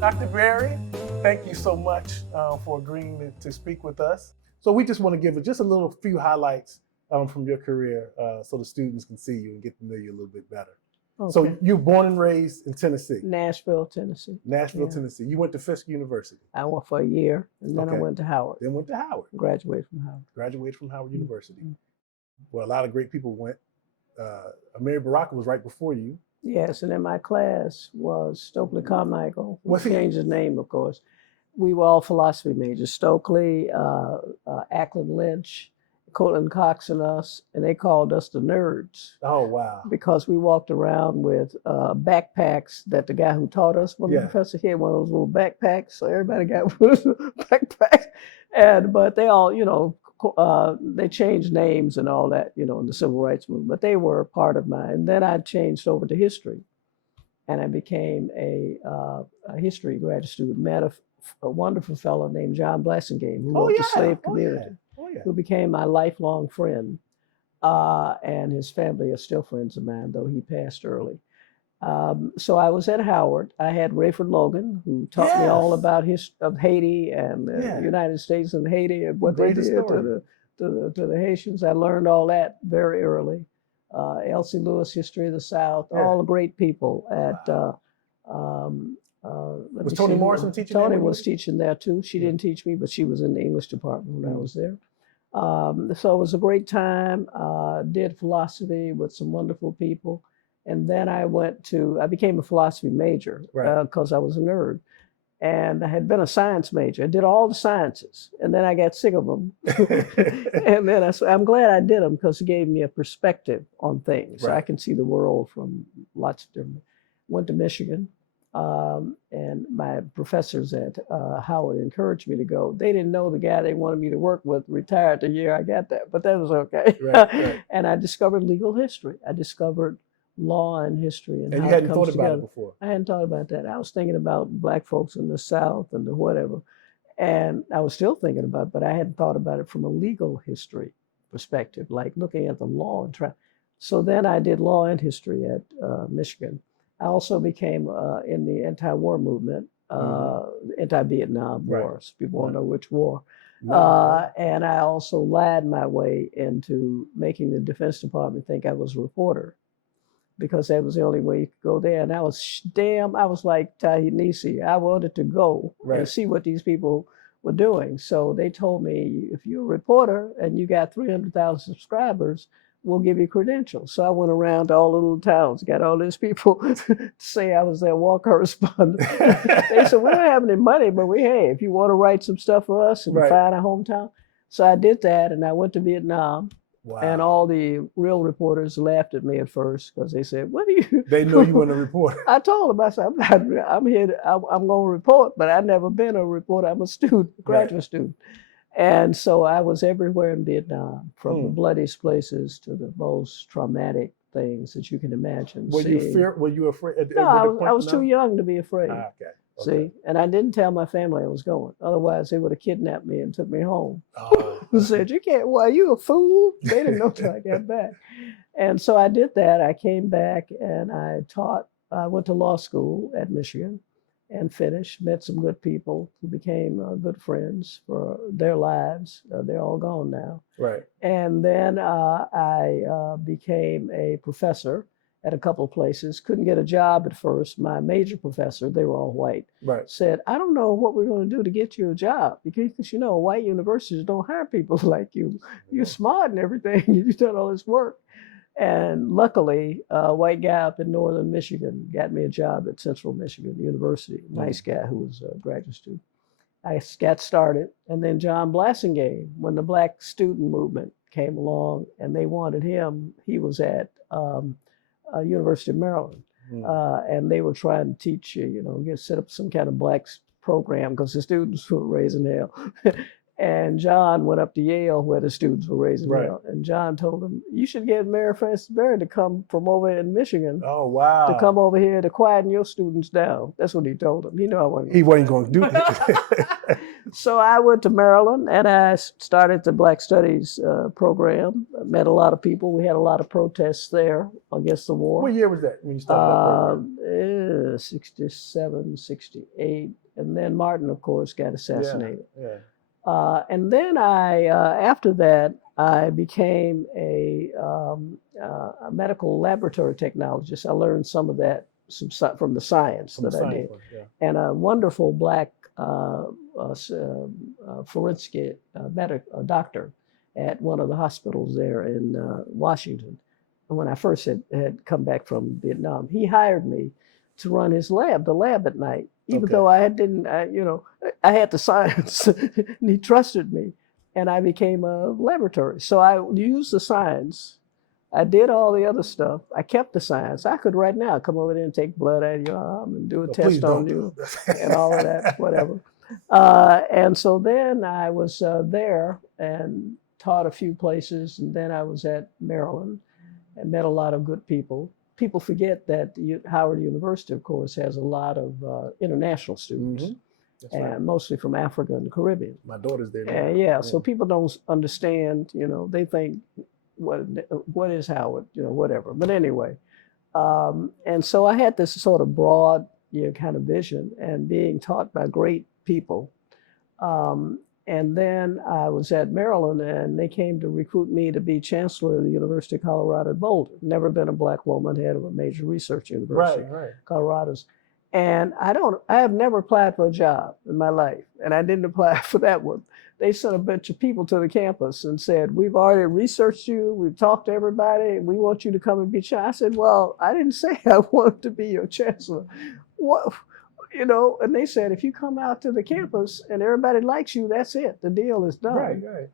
Dr. Berry, thank you so much for agreeing to speak with us. So we just want to give just a little few highlights from your career so the students can see you and get to know you a little bit better. Okay. So you were born and raised in Tennessee? Nashville, Tennessee. Nashville, yeah. Tennessee. You went to Fisk University? I went for a year, and then I went to Howard. Then went to Howard. Graduated from Howard. Graduated from Howard University. Well, a lot of great people went. Emerita Baraka was right before you. Yes, and in my class was Stokely Carmichael, who changed his name, of course. We were all philosophy majors, Stokely, Ackland Lynch, Colin Cox and us, and they called us the nerds. Oh, wow. Because we walked around with backpacks that the guy who taught us, the professor, he had one of those little backpacks, so everybody got backpacks. But they all, they changed names and all that, in the civil rights movement, but they were part of mine. And then I changed over to history, and I became a history graduate student. Met a wonderful fellow named John Blassingame, who wrote The Slave Community, who became my lifelong friend. And his family are still friends of mine, though he passed early. So I was at Howard. I had Rayford Logan, who taught me all about of Haiti and the United States and Haiti and what they did to the Haitians. I learned all that very early. Elsie Lewis, History of the South, all the great people at. Was Toni Morrison teaching? Toni was teaching there too. She didn't teach me, but she was in the English department when I was there. So it was a great time. Did philosophy with some wonderful people. And then I became a philosophy major because I was a nerd. And I had been a science major. I did all the sciences, and then I got sick of them. And then I'm glad I did them because it gave me a perspective on things. So I can see the world from lots of different. Went to Michigan, and my professors at Howard encouraged me to go. They didn't know the guy they wanted me to work with retired the year I got that, but that was okay. And I discovered legal history. I discovered law and history and how you hadn't it comes thought together. About it before. I hadn't thought about that. I was thinking about Black folks in the South and the whatever, and I was still thinking about it, but I hadn't thought about it from a legal history perspective, like looking at the law and trying. So then I did law and history at Michigan. I also became in the anti-war movement, anti-Vietnam War. So people won't know which war. And I also lied my way into making the Defense Department think I was a reporter, because that was the only way you could go there. And I was like Ta-Nehisi. I wanted to go and see what these people were doing. So they told me, if you're a reporter and you got 300,000 subscribers, we'll give you credentials. So I went around to all the little towns, got all these people to say I was their war correspondent. They said, we don't have any money, but hey, if you want to write some stuff for us and find a hometown. So I did that, and I went to Vietnam. Wow. And all the real reporters laughed at me at first because they said, what are you? They know you weren't a reporter. I told them, I said, I'm here, I'm going to report, but I've never been a reporter. I'm a student, graduate student. And so I was everywhere in Vietnam, from the bloodiest places to the most traumatic things that you can imagine. Were you afraid? No, I was too young to be afraid. Okay. See, and I didn't tell my family I was going. Otherwise, they would have kidnapped me and took me home. Said, you can't, why, you a fool? They didn't know till I got back. And so I did that. I came back and I went to law school at Michigan and finished, met some good people who became good friends for their lives. They're all gone now. Right. And then I became a professor at a couple of places. Couldn't get a job at first. My major professor, they were all white, said, I don't know what we're going to do to get you a job, because white universities don't hire people like you. You're smart and everything. You've done all this work. And luckily, a white guy up in northern Michigan got me a job at Central Michigan University. Nice guy who was a graduate student. I got started. And then John Blassingame, when the Black student movement came along and they wanted him, he was at University of Maryland. And they were trying to teach, set up some kind of Black program because the students were raising hell. And John went up to Yale where the students were raising hell. And John told him, you should get Mary Frances Berry to come from over in Michigan. Oh, wow. To come over here to quieten your students down. That's what he told him. He wasn't going to do that. So I went to Maryland and I started the Black Studies program. I met a lot of people. We had a lot of protests there against the war. What year was that when you started that program? 67, 68. And then Martin, of course, got assassinated. Yeah. And then after that, I became a medical laboratory technologist. I learned some of that from the science that I did. Yeah. And a wonderful black forensic doctor at one of the hospitals there in Washington. And when I first had come back from Vietnam, he hired me to run his lab, the lab at night, even though I had the science, and he trusted me, and I became a laboratory. So I used the science. I did all the other stuff. I kept the science. I could right now come over there and take blood out of your arm and do a test on you and all of that, whatever. And so then I was there and taught a few places, and then I was at Maryland and met a lot of good people. People forget that Howard University, of course, has a lot of international students, and mostly from Africa and the Caribbean. My daughter's there now. And so people don't understand, they think, what is Howard, whatever. But anyway, and so I had this sort of broad, kind of vision, and being taught by great people. And then I was at Maryland, and they came to recruit me to be Chancellor of the University of Colorado at Boulder. Never been a black woman, head of a major research university, Colorado's. And I have never applied for a job in my life, and I didn't apply for that one. They sent a bunch of people to the campus and said, "We've already researched you, we've talked to everybody, and we want you to come and be chancellor." I said, "Well, I didn't say I wanted to be your chancellor." What? And they said, "If you come out to the campus and everybody likes you, that's it. The deal is done." Right.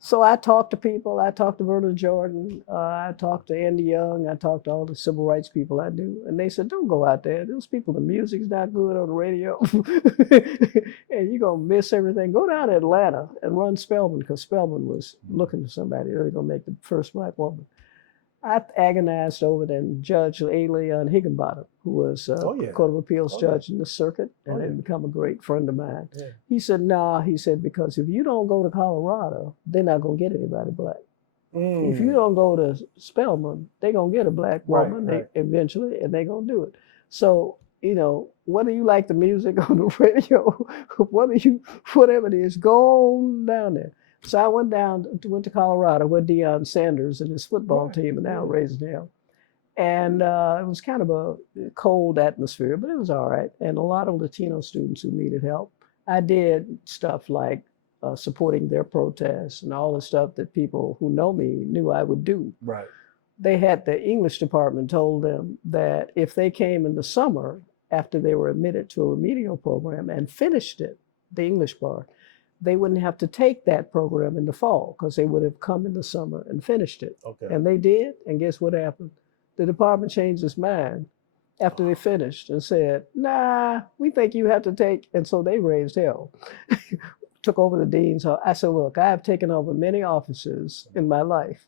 So I talked to people. I talked to Vernon Jordan. I talked to Andy Young. I talked to all the civil rights people I knew. And they said, "Don't go out there. Those people, the music's not good on the radio. And you're going to miss everything. Go down to Atlanta and run Spelman," because Spelman was looking for somebody. They were going to make the first black woman. I agonized over it, and Judge A. Leon Higginbottom, who was a Court of Appeals judge in the circuit and had become a great friend of mine. Yeah. He said, "Nah," he said, "because if you don't go to Colorado, they're not going to get anybody black. If you don't go to Spelman, they're going to get a black woman eventually, and they're going to do it. So, whether you like the music on the radio, whatever it is, go on down there." So I went to Colorado with Deion Sanders and his football team, and now raising hell. And it was kind of a cold atmosphere, but it was all right. And a lot of Latino students who needed help. I did stuff like supporting their protests and all the stuff that people who know me knew I would do. Right. They had the English department told them that if they came in the summer after they were admitted to a remedial program and finished it, the English part, they wouldn't have to take that program in the fall because they would have come in the summer and finished it. Okay. And they did, and guess what happened? The department changed its mind after they finished and said, "Nah, we think you have to take," and so they raised hell. Took over the dean's office. I said, "Look, I have taken over many offices in my life,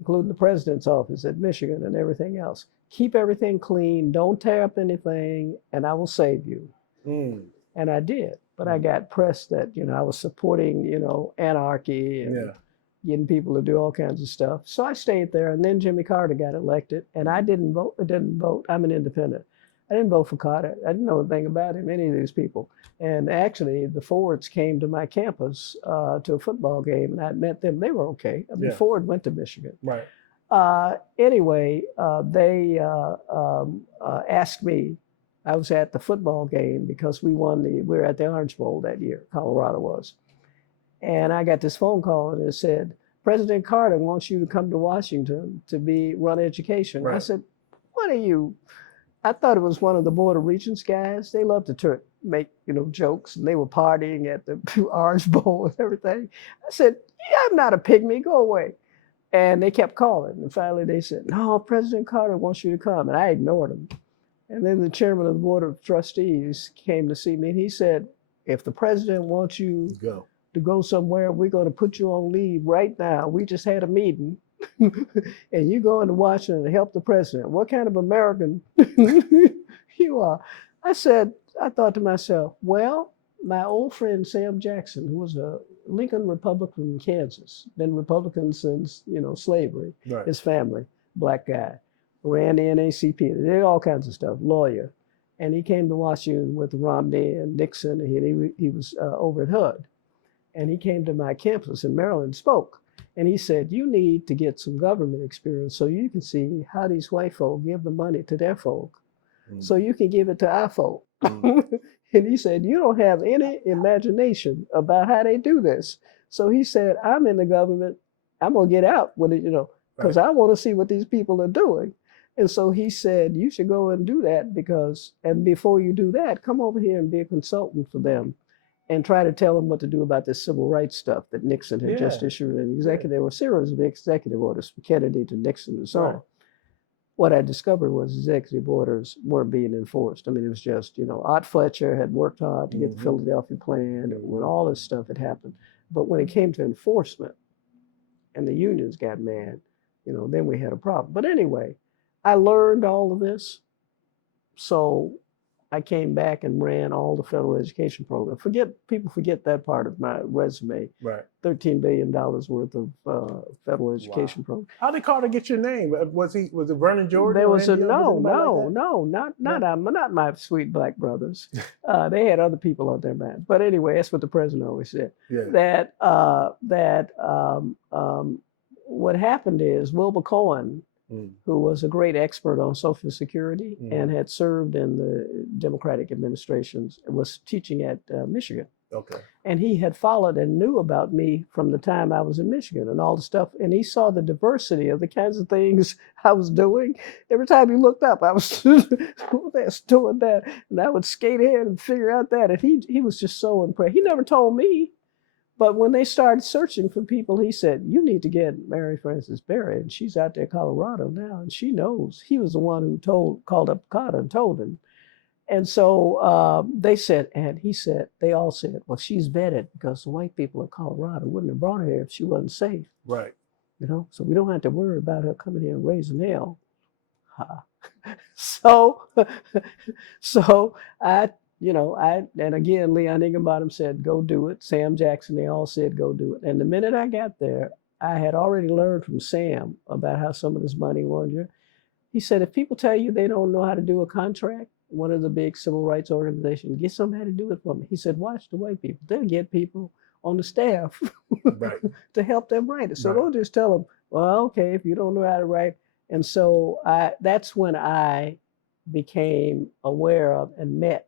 including the president's office at Michigan and everything else. Keep everything clean, don't tear up anything, and I will save you." And I did. But I got pressed that, I was supporting, anarchy and getting people to do all kinds of stuff. So I stayed there. And then Jimmy Carter got elected. And I didn't vote. I'm an independent. I didn't vote for Carter. I didn't know anything about him, any of these people. And actually, the Fords came to my campus to a football game. And I met them. They were okay. I mean, Ford went to Michigan. Right. Anyway, they asked me. I was at the football game because we were at the Orange Bowl that year, Colorado was. And I got this phone call and it said, "President Carter wants you to come to Washington to run education." Right. I said, "What are you?" I thought it was one of the Board of Regents guys. They love to make, jokes, and they were partying at the Orange Bowl and everything. I said, "Yeah, I'm not a pygmy, go away." And they kept calling. And finally they said, "No, President Carter wants you to come." And I ignored them. And then the chairman of the Board of Trustees came to see me, and he said, "If the president wants you to go somewhere, we're going to put you on leave right now. We just had a meeting, and you're going to Washington to help the president. What kind of American you are?" I thought to myself, well, my old friend Sam Jackson, who was a Lincoln Republican in Kansas, been Republican since, slavery, his family, black guy, ran the NACP, they did all kinds of stuff, lawyer. And he came to Washington with Romney and Nixon. And he was over at HUD. And he came to my campus in Maryland and spoke. And he said, you need to get some government experience so you can see how these white folk give the money to their folk. So you can give it to our folk. And he said, you don't have any imagination about how they do this. So he said, I'm in the government. I'm going to get out with it, because I want to see what these people are doing. And so he said, you should go and do that and before you do that, come over here and be a consultant for them and try to tell them what to do about this civil rights stuff that Nixon had just issued an executive or series of executive orders from Kennedy to Nixon and so on. What I discovered was executive orders weren't being enforced. I mean, it was just, Art Fletcher had worked hard to get the Philadelphia plan and when all this stuff had happened. But when it came to enforcement and the unions got mad, then we had a problem. But anyway, I learned all of this. So I came back and ran all the federal education program. People forget that part of my resume. Right. $13 billion worth of federal education program. How did Carter get your name? Was it Vernon Jordan? There was not my sweet black brothers. They had other people on their mind. But anyway, that's what the president always said. Yeah. What happened is Wilbur Cohen, who was a great expert on Social Security and had served in the Democratic administrations, was teaching at Michigan. Okay. And he had followed and knew about me from the time I was in Michigan and all the stuff. And he saw the diversity of the kinds of things I was doing. Every time he looked up, I was doing that. And I would skate ahead and figure out that. And he was just so impressed. He never told me. But when they started searching for people, he said, you need to get Mary Frances Berry. And she's out there in Colorado now, and she knows. He was the one who called up Carter and told him. And so they all said, well, she's vetted because the white people of Colorado wouldn't have brought her here if she wasn't safe. Right. So we don't have to worry about her coming here and raising hell. So and again, Leon Higginbottom said, go do it. Sam Jackson, they all said, go do it. And the minute I got there, I had already learned from Sam about how some of this money was. He said, if people tell you they don't know how to do a contract, one of the big civil rights organizations, get somebody to do it for me. He said, watch the white people. They'll get people on the staff to help them write it. So don't just tell them, well, okay, if you don't know how to write. And so that's when I became aware of and met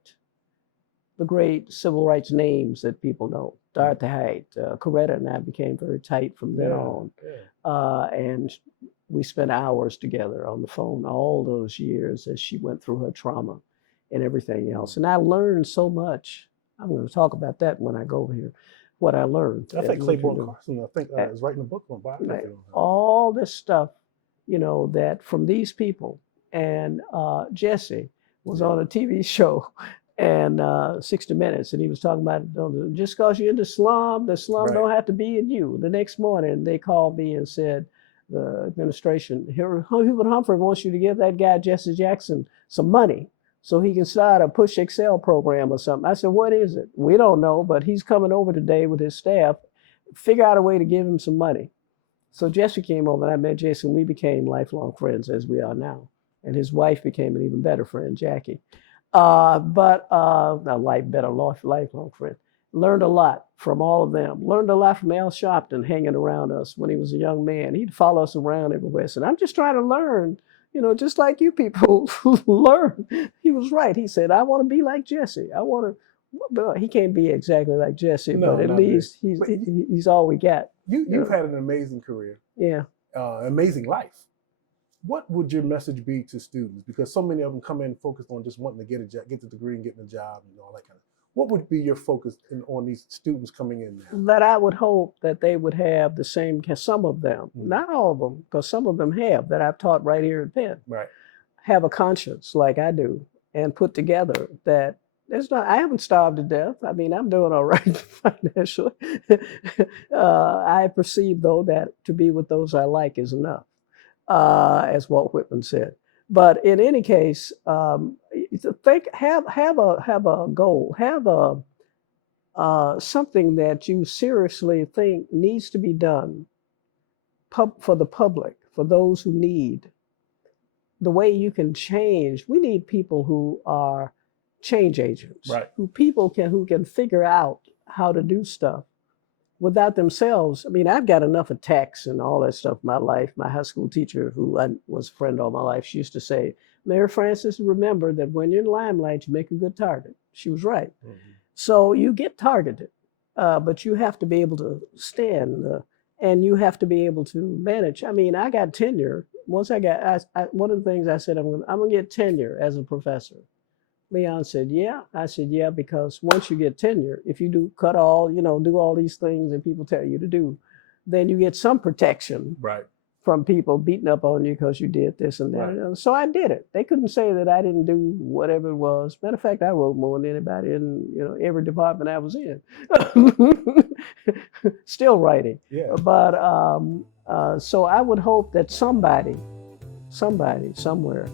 the great civil rights names that people know. Dorothy Height, Coretta and I became very tight from then on. And we spent hours together on the phone all those years as she went through her trauma and everything else. And I learned so much. I'm going to talk about that when I go over here, what I learned. I think Claiborne Carson, is writing a book on biography. All this stuff, that from these people. And Jesse was on a TV show and 60 Minutes, and he was talking about just because you're in the slum don't have to be in you. The next morning, they called me and said, the administration, Hubert Humphrey wants you to give that guy, Jesse Jackson, some money so he can start a Push Excel program or something. I said, what is it? We don't know, but he's coming over today with his staff. Figure out a way to give him some money. So Jesse came over, and I met Jason. We became lifelong friends, as we are now. And his wife became an even better friend, Jackie. Lifelong friend. Learned a lot from all of them. Learned a lot from Al Sharpton hanging around us when he was a young man. He'd follow us around everywhere. Said, I'm just trying to learn, just like you people learn. He was right. He said, I want to be like Jesse. But he can't be exactly like Jesse, but at least he's all we got. You've had an amazing career. Yeah. Amazing life. What would your message be to students? Because so many of them come in focused on just wanting to get the degree and getting a job and all that kind of. What would be your focus on these students coming in now? That I would hope that they would have the same, some of them, not all of them, because some of them have, that I've taught right here at Penn, have a conscience like I do and put together that I haven't starved to death. I mean, I'm doing all right financially. I perceive, though, that to be with those I like is enough, as Walt Whitman said. But in any case, have a goal, have something that you seriously think needs to be done for the public, for those who need, the way you can change, we need people who are change agents, Right. who can figure out how to do stuff without themselves. I mean, I've got enough attacks and all that stuff in my life. My high school teacher, who I was a friend all my life, she used to say, Mary Frances, remember that when you're in limelight, you make a good target. She was right. Mm-hmm. So you get targeted, but you have to be able to stand and you have to be able to manage. I mean, I got tenure. Once I got, one of the things I said, I'm going to get tenure as a professor. Leon said, yeah. I said, yeah, because once you get tenure, if you do cut all, do all these things that people tell you to do, then you get some protection from people beating up on you because you did this and that. Right. So I did it. They couldn't say that I didn't do whatever it was. Matter of fact, I wrote more than anybody in every department I was in. Still writing. Yeah. But so I would hope that somebody, somewhere,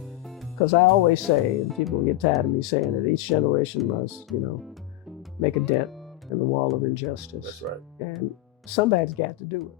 because I always say, and people get tired of me saying it, each generation must, make a dent in the wall of injustice. That's right. And somebody's got to do it.